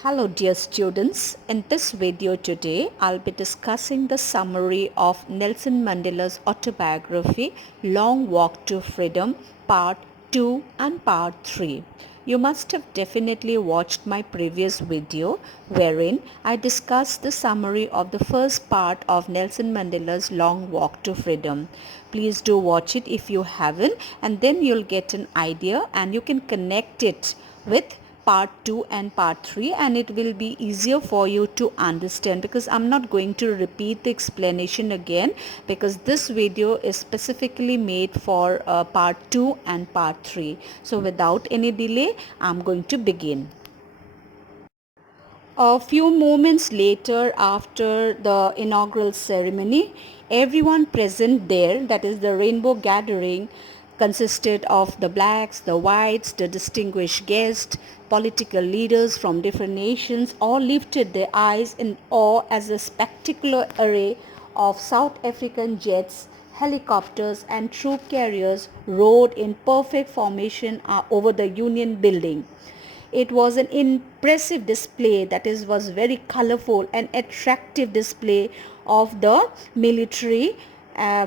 Hello dear students, in this video today I'll be discussing the summary of Nelson Mandela's autobiography Long Walk to Freedom Part 2 and Part 3. You must have definitely watched my previous video wherein I discussed the summary of the first part of Nelson Mandela's Long Walk to Freedom. Please do watch it if you haven't, and then you'll get an idea and you can connect it with part 2 and part 3, and it will be easier for you to understand because I'm not going to repeat the explanation again because this video is specifically made for part 2 and part 3. So without any delay, I'm going to begin. A few moments later, after the inaugural ceremony, everyone present there, that is the rainbow gathering, consisted of the blacks, the whites, the distinguished guests, political leaders from different nations, all lifted their eyes in awe as a spectacular array of South African jets, helicopters and troop carriers rode in perfect formation over the Union building. It was an impressive display, that is, was very colorful and attractive display of the military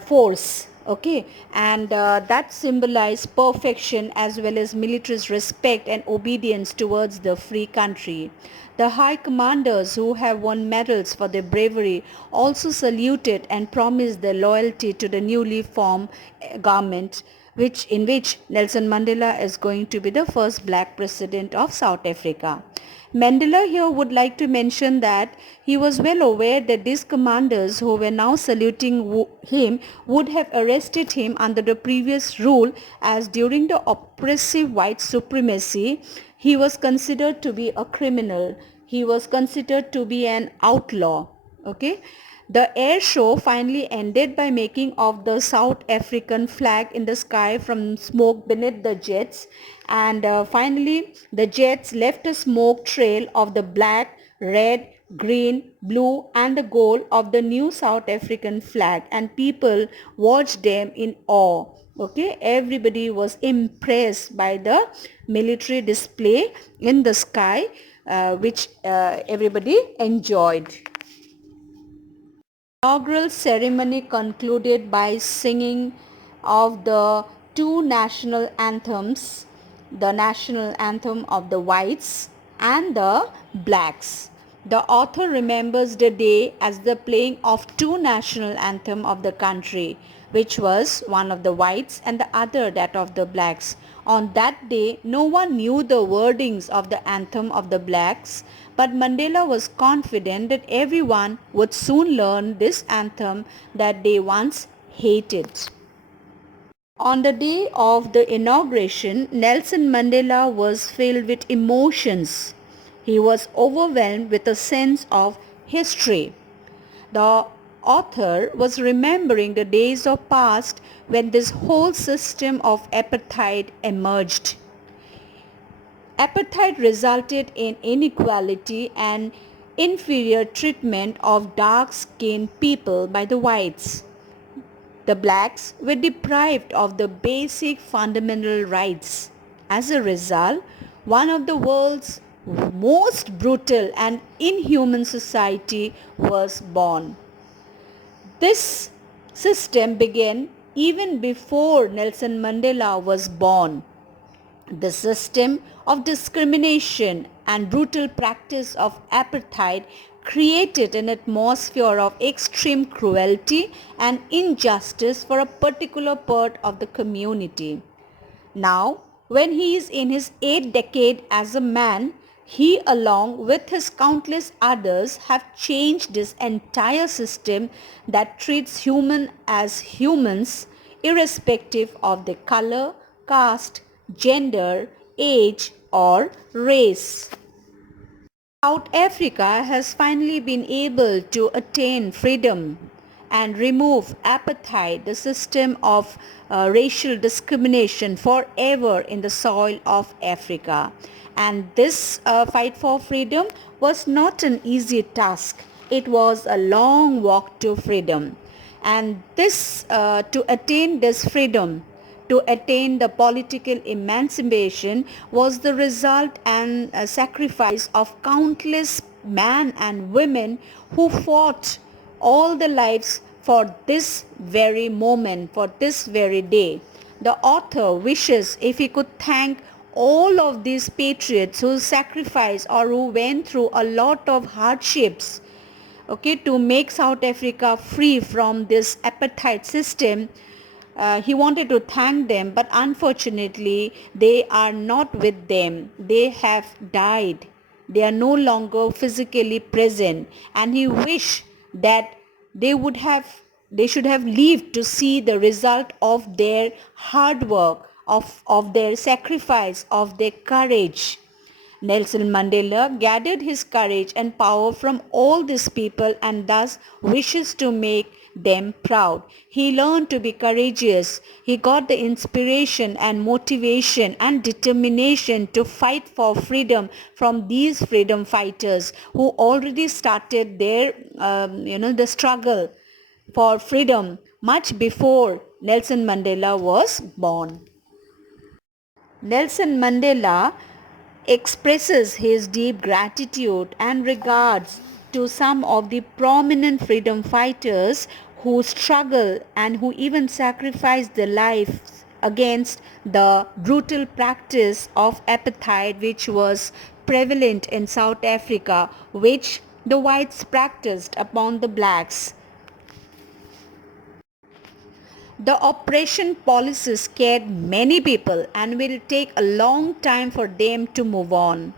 force. Okay, and that symbolized perfection as well as military's respect and obedience towards the free country. The high commanders who have won medals for their bravery also saluted and promised their loyalty to the newly formed government, in which Nelson Mandela is going to be the first black president of South Africa. Mandela here would like to mention that he was well aware that these commanders who were now saluting him would have arrested him under the previous rule, as during the oppressive white supremacy he was considered to be a criminal. He was considered to be an outlaw. Okay. The air show finally ended by making of the South African flag in the sky from smoke beneath the jets, and finally the jets left a smoke trail of the black, red, green, blue and the gold of the new South African flag, and people watched them in awe. Okay, everybody was impressed by the military display in the sky, which everybody enjoyed. Inaugural ceremony concluded by singing of the two national anthems, the national anthem of the whites and the blacks. The author remembers the day as the playing of two national anthem of the country, which was one of the whites and the other that of the blacks. On that day, no one knew the wordings of the anthem of the blacks, but Mandela was confident that everyone would soon learn this anthem that they once hated. On the day of the inauguration, Nelson Mandela was filled with emotions. He was overwhelmed with a sense of history. The author was remembering the days of past when this whole system of apartheid emerged. Apartheid resulted in inequality and inferior treatment of dark-skinned people by the whites. The blacks were deprived of the basic fundamental rights. As a result, one of the world's most brutal and inhuman society was born. This system began even before Nelson Mandela was born. The system of discrimination and brutal practice of apartheid created an atmosphere of extreme cruelty and injustice for a particular part of the community. Now, when he is in his 8th decade as a man, he along with his countless others have changed this entire system that treats humans as humans irrespective of their color, caste, gender, age or race. South Africa has finally been able to attain freedom and remove apartheid, the system of racial discrimination, forever in the soil of Africa. And this fight for freedom was not an easy task. It was a long walk to freedom. And this to attain this freedom, to attain the political emancipation was the result and sacrifice of countless men and women who fought all their lives for this very moment, for this very day. The author wishes if he could thank all of these patriots who sacrificed or who went through a lot of hardships, okay, to make South Africa free from this apartheid system. He wanted to thank them, but unfortunately they are not with them. They have died. They are no longer physically present, and he wished that they would have they should have lived to see the result of their hard work, of their sacrifice, of their courage. Nelson Mandela gathered his courage and power from all these people and thus wishes to make them proud. He learned to be courageous. He got the inspiration and motivation and determination to fight for freedom from these freedom fighters who already started their, the struggle for freedom much before Nelson Mandela was born. Nelson Mandela expresses his deep gratitude and regards to some of the prominent freedom fighters who struggle and who even sacrifice their lives against the brutal practice of apartheid which was prevalent in South Africa, which the whites practiced upon the blacks. The oppression policy scared many people and will take a long time for them to move on.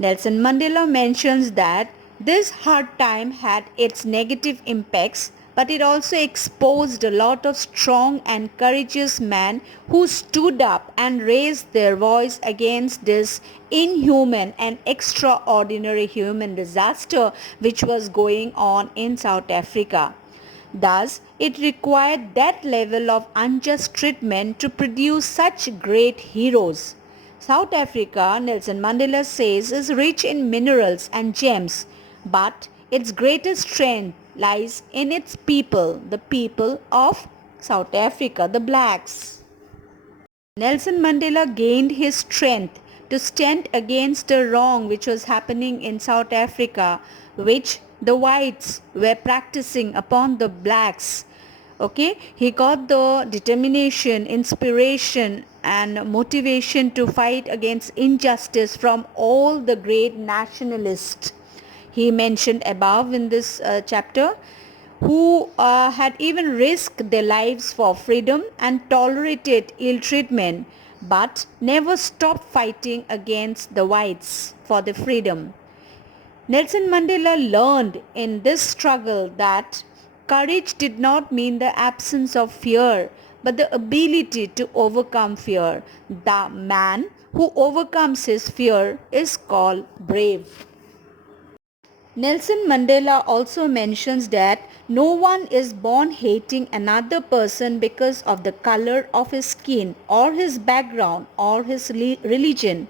Nelson Mandela mentions that this hard time had its negative impacts, but it also exposed a lot of strong and courageous men who stood up and raised their voice against this inhuman and extraordinary human disaster which was going on in South Africa. Thus, it required that level of unjust treatment to produce such great heroes. South Africa, Nelson Mandela says, is rich in minerals and gems, but its greatest strength lies in its people, the people of South Africa, the blacks. Nelson Mandela gained his strength to stand against the wrong which was happening in South Africa, which the whites were practicing upon the blacks. Okay, he got the determination, inspiration and motivation to fight against injustice from all the great nationalists he mentioned above in this chapter, who had even risked their lives for freedom and tolerated ill treatment, but never stopped fighting against the whites for the freedom. Nelson Mandela learned in this struggle that courage did not mean the absence of fear, but the ability to overcome fear. The man who overcomes his fear is called brave. Nelson Mandela also mentions that no one is born hating another person because of the color of his skin or his background or his religion.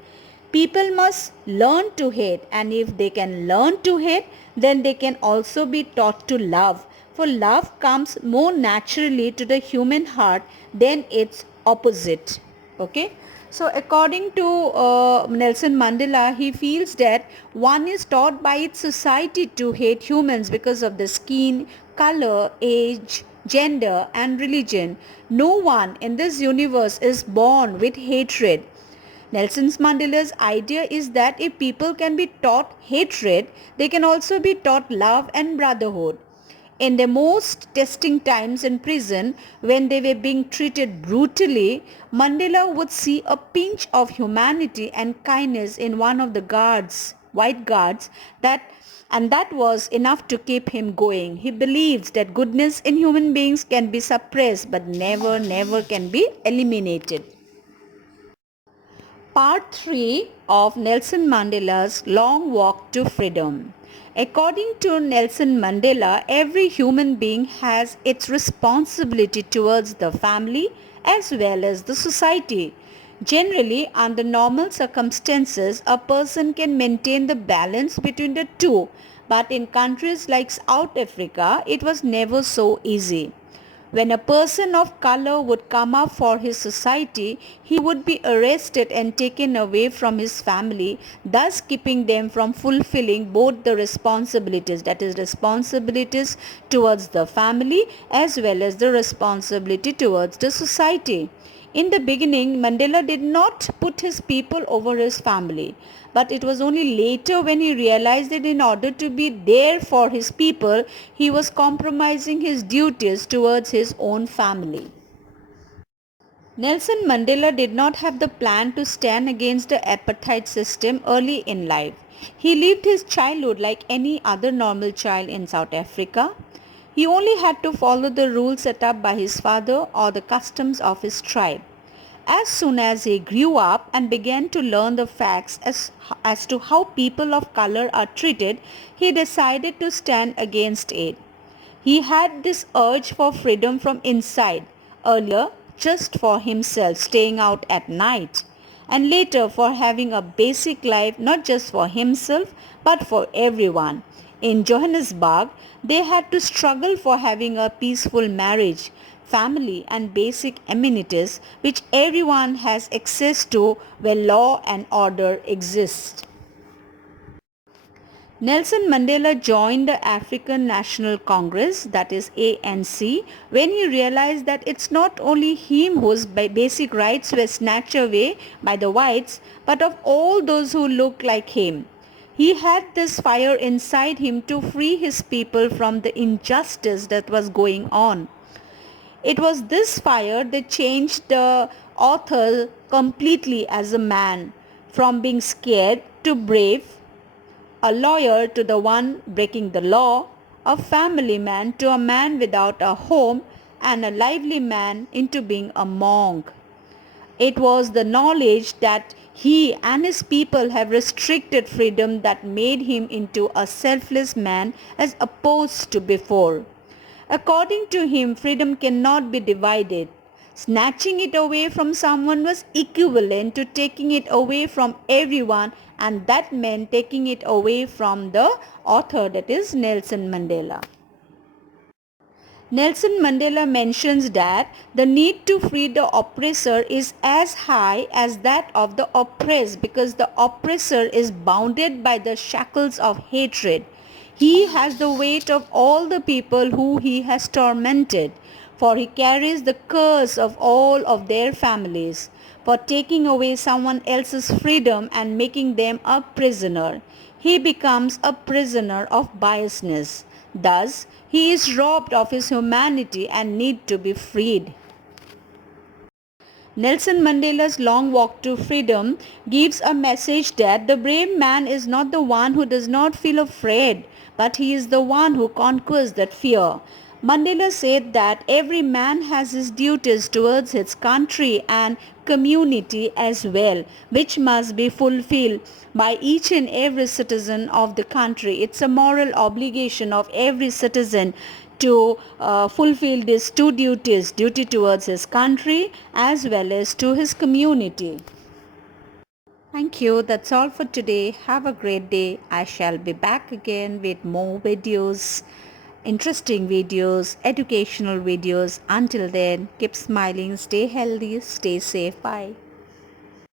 People must learn to hate, and if they can learn to hate, then they can also be taught to love. For love comes more naturally to the human heart than its opposite. Okay. So according to Nelson Mandela, he feels that one is taught by its society to hate humans because of the skin, color, age, gender and religion. No one in this universe is born with hatred. Nelson Mandela's idea is that if people can be taught hatred, they can also be taught love and brotherhood. In the most testing times in prison, when they were being treated brutally, Mandela would see a pinch of humanity and kindness in one of the guards, white guards, and that was enough to keep him going. He believes that goodness in human beings can be suppressed but never can be eliminated. Part 3 of Nelson Mandela's Long Walk to Freedom. According to Nelson Mandela, every human being has its responsibility towards the family as well as the society. Generally, under normal circumstances, a person can maintain the balance between the two, but in countries like South Africa, it was never so easy. When a person of color would come up for his society, he would be arrested and taken away from his family, thus keeping them from fulfilling both the responsibilities, that is responsibilities towards the family as well as the responsibility towards the society. In the beginning, Mandela did not put his people over his family, but it was only later when he realized that in order to be there for his people, he was compromising his duties towards his own family. Nelson Mandela did not have the plan to stand against the apartheid system early in life. He lived his childhood like any other normal child in South Africa. He only had to follow the rules set up by his father or the customs of his tribe. As soon as he grew up and began to learn the facts as to how people of color are treated, he decided to stand against it. He had this urge for freedom from inside, earlier just for himself staying out at night, and later for having a basic life not just for himself but for everyone. In Johannesburg, they had to struggle for having a peaceful marriage, family and basic amenities which everyone has access to where law and order exist. Nelson Mandela joined the African National Congress, that is ANC, when he realized that it's not only him whose basic rights were snatched away by the whites, but of all those who looked like him. He had this fire inside him to free his people from the injustice that was going on. It was this fire that changed the author completely as a man, from being scared to brave, a lawyer to the one breaking the law, a family man to a man without a home, and a lively man into being a monk. It was the knowledge that he and his people have restricted freedom that made him into a selfless man as opposed to before. According to him, freedom cannot be divided. Snatching it away from someone was equivalent to taking it away from everyone, and that meant taking it away from the author, that is Nelson Mandela. Nelson Mandela mentions that the need to free the oppressor is as high as that of the oppressed because the oppressor is bounded by the shackles of hatred. He has the weight of all the people who he has tormented, for he carries the curse of all of their families, for taking away someone else's freedom and making them a prisoner. He becomes a prisoner of biasness. Thus, he is robbed of his humanity and need to be freed. Nelson Mandela's long walk to freedom gives a message that the brave man is not the one who does not feel afraid, but he is the one who conquers that fear. Mandela said that every man has his duties towards his country and community as well, which must be fulfilled by each and every citizen of the country. It's a moral obligation of every citizen to fulfill these two duties, duty towards his country as well as to his community. Thank you. That's all for today. Have a great day. I shall be back again with more videos, interesting videos, educational videos. Until then, keep smiling, stay healthy, stay safe. Bye.